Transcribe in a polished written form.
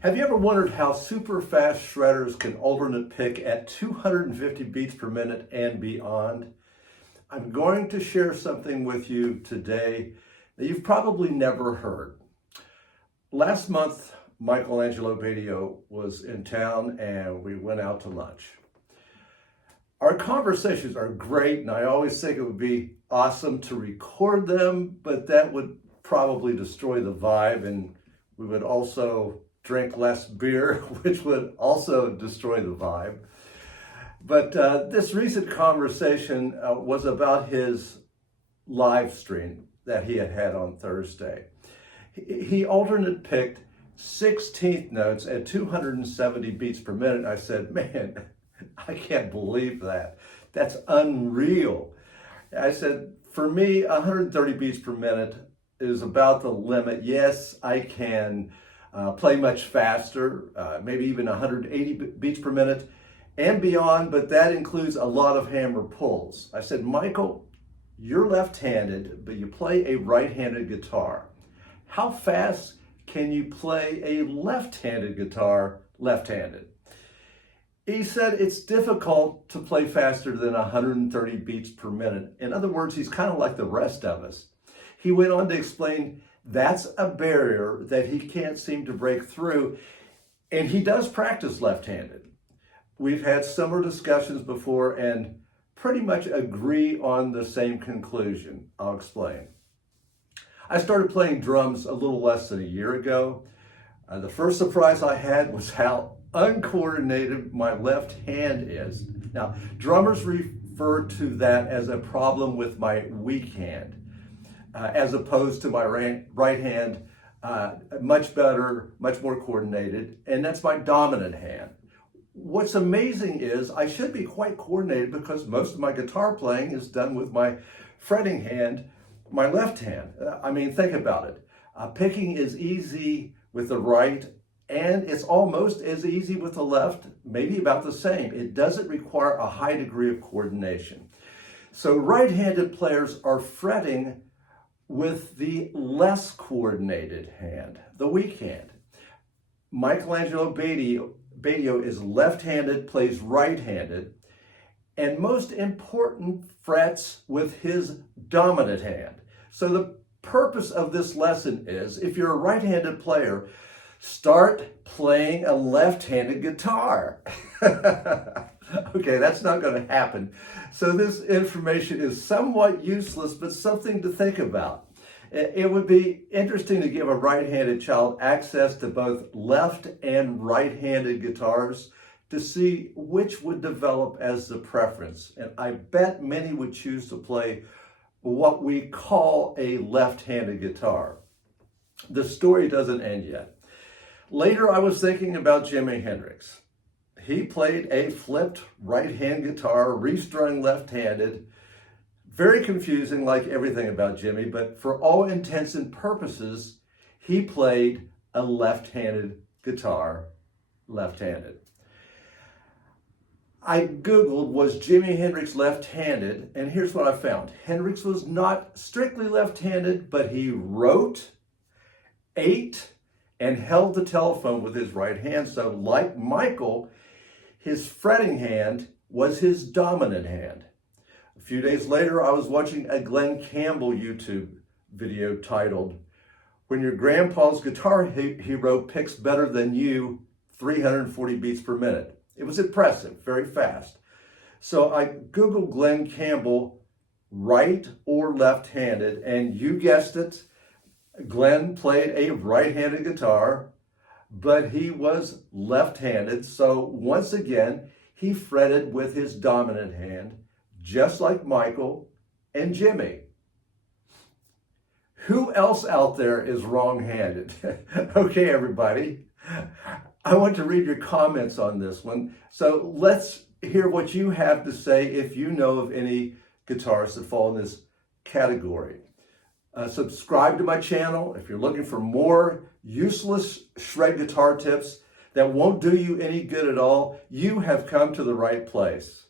Have you ever wondered how super fast shredders can alternate pick at 250 beats per minute and beyond? I'm going to share something with you today that you've probably never heard. Last month, Michelangelo Badio was in town and we went out to lunch. Our conversations are great, and I always think it would be awesome to record them, but that would probably destroy the vibe, and we would also drink less beer, which would also destroy the vibe. But this recent conversation was about his live stream that he had on Thursday. He alternate picked 16th notes at 270 beats per minute. I said, man, I can't believe that. That's unreal. I said, for me, 130 beats per minute is about the limit. Yes, I can play much faster, maybe even 180 beats per minute and beyond, but that includes a lot of hammer pulls. I said, Michael, you're left-handed, but you play a right-handed guitar. How fast can you play a left-handed guitar left-handed? He said it's difficult to play faster than 130 beats per minute. In other words, he's kind of like the rest of us. He went on to explain that's a barrier that he can't seem to break through, and he does practice left-handed. We've had similar discussions before and pretty much agree on the same conclusion. I'll explain. I started playing drums a little less than a year ago. The first surprise I had was how uncoordinated my left hand is. Now, drummers refer to that as a problem with my weak hand, as opposed to my right hand, much better, much more coordinated, and that's my dominant hand. What's amazing is I should be quite coordinated because most of my guitar playing is done with my fretting hand, my left hand. I mean, think about it. Picking is easy with the right, and it's almost as easy with the left, maybe about the same. It doesn't require a high degree of coordination. So right-handed players are fretting with the less coordinated hand, the weak hand. Michelangelo Badio is left-handed, plays right-handed, and most important, frets with his dominant hand. So the purpose of this lesson is, if you're a right-handed player, start playing a left-handed guitar. Okay, that's not going to happen. So this information is somewhat useless, but something to think about. It would be interesting to give a right-handed child access to both left and right-handed guitars to see which would develop as the preference. And I bet many would choose to play what we call a left-handed guitar. The story doesn't end yet. Later, I was thinking about Jimi Hendrix. He played a flipped right-hand guitar, restrung left-handed. Very confusing, like everything about Jimmy, but for all intents and purposes, he played a left-handed guitar, left-handed. I Googled, was Jimi Hendrix left-handed? And here's what I found. Hendrix was not strictly left-handed, but he wrote, ate, and held the telephone with his right hand. So like Michael, his fretting hand was his dominant hand. A few days later, I was watching a Glenn Campbell YouTube video titled, "When Your Grandpa's Guitar Hero Picks Better Than You, 340 Beats per Minute." It was impressive, very fast. So I Googled Glenn Campbell, right or left-handed, and you guessed it, Glenn played a right-handed guitar, but he was left-handed. So once again, he fretted with his dominant hand, just like Michael and Jimmy. Who else out there is wrong-handed? Okay, everybody. I want to read your comments on this one. So let's hear what you have to say if you know of any guitarists that fall in this category. Subscribe to my channel if you're looking for more useless shred guitar tips that won't do you any good at all. You have come to the right place.